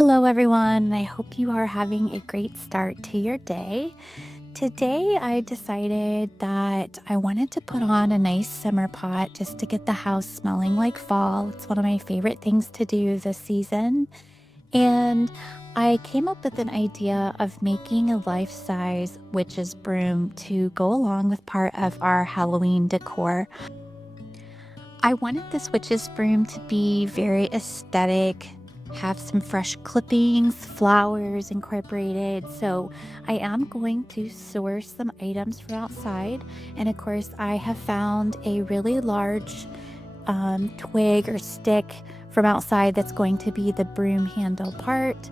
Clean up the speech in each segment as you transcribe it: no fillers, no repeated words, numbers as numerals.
Hello, everyone. I hope you are having a great start to your day. Today, I decided that I wanted to put on a nice simmer pot just to get the house smelling like fall. It's one of my favorite things to do this season. And I came up with an idea of making a life size witch's broom to go along with part of our Halloween decor. I wanted this witch's broom to be very aesthetic, have some fresh clippings, flowers incorporated. So I am going to source some items from outside. And of course, I have found a really large twig or stick from outside that's going to be the broom handle part.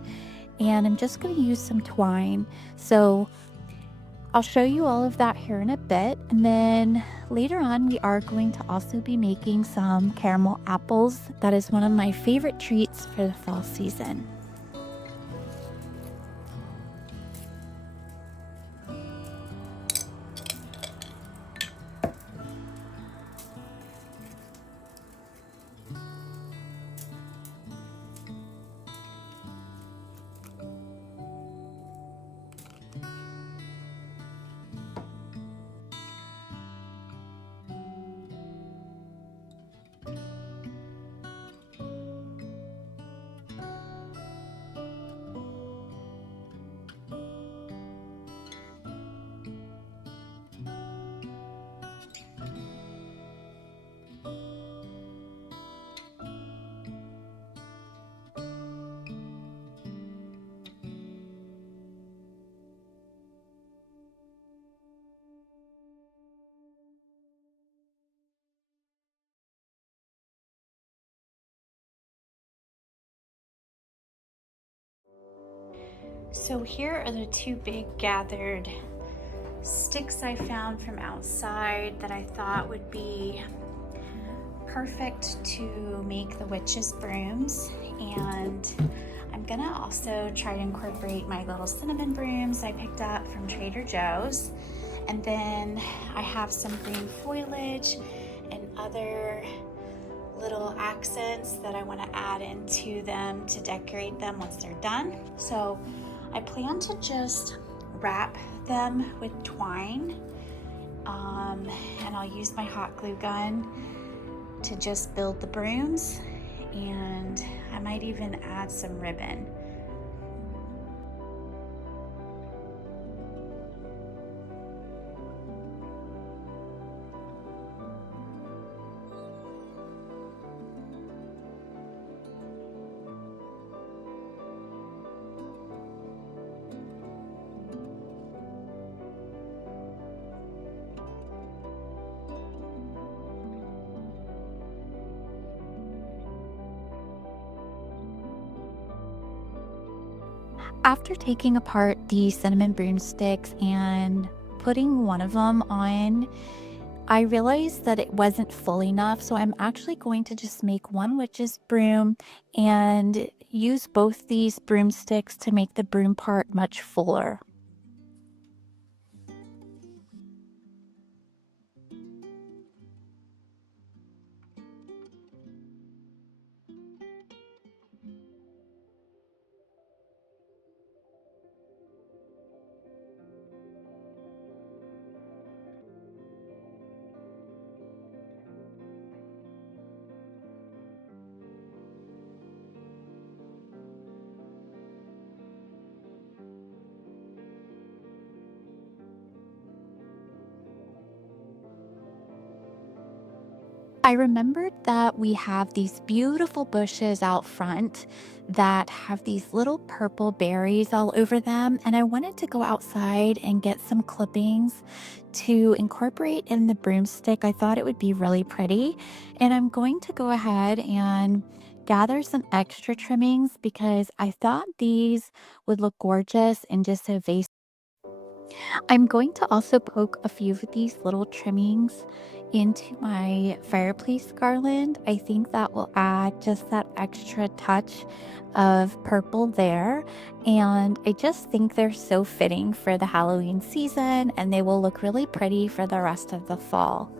And I'm just going to use some twine. So I'll show you all of that here in a bit. And then later on, we are going to also be making some caramel apples. That is one of my favorite treats for the fall season. So here are the two big gathered sticks I found from outside that I thought would be perfect to make the witch's brooms. And I'm gonna also try to incorporate my little cinnamon brooms I picked up from Trader Joe's. And then I have some green foliage and other little accents that I want to add into them to decorate them once they're done. So I plan to just wrap them with twine, and I'll use my hot glue gun to just build the brooms, and I might even add some ribbon. After taking apart the cinnamon broomsticks and putting one of them on, I realized that it wasn't full enough, so I'm actually going to just make one witch's broom and use both these broomsticks to make the broom part much fuller. I remembered that we have these beautiful bushes out front that have these little purple berries all over them, and I wanted to go outside and get some clippings to incorporate in the broomstick. I thought it would be really pretty, and I'm going to go ahead and gather some extra trimmings because I thought these would look gorgeous in just a vase. I'm going to also poke a few of these little trimmings into my fireplace garland. I think that will add just that extra touch of purple there. And I just think they're so fitting for the Halloween season, and they will look really pretty for the rest of the fall.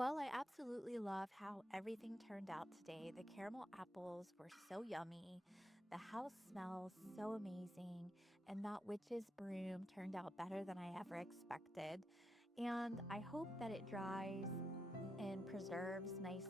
Well, I absolutely love how everything turned out today. The caramel apples were so yummy. The house smells so amazing. And that witch's broom turned out better than I ever expected. And I hope that it dries and preserves nice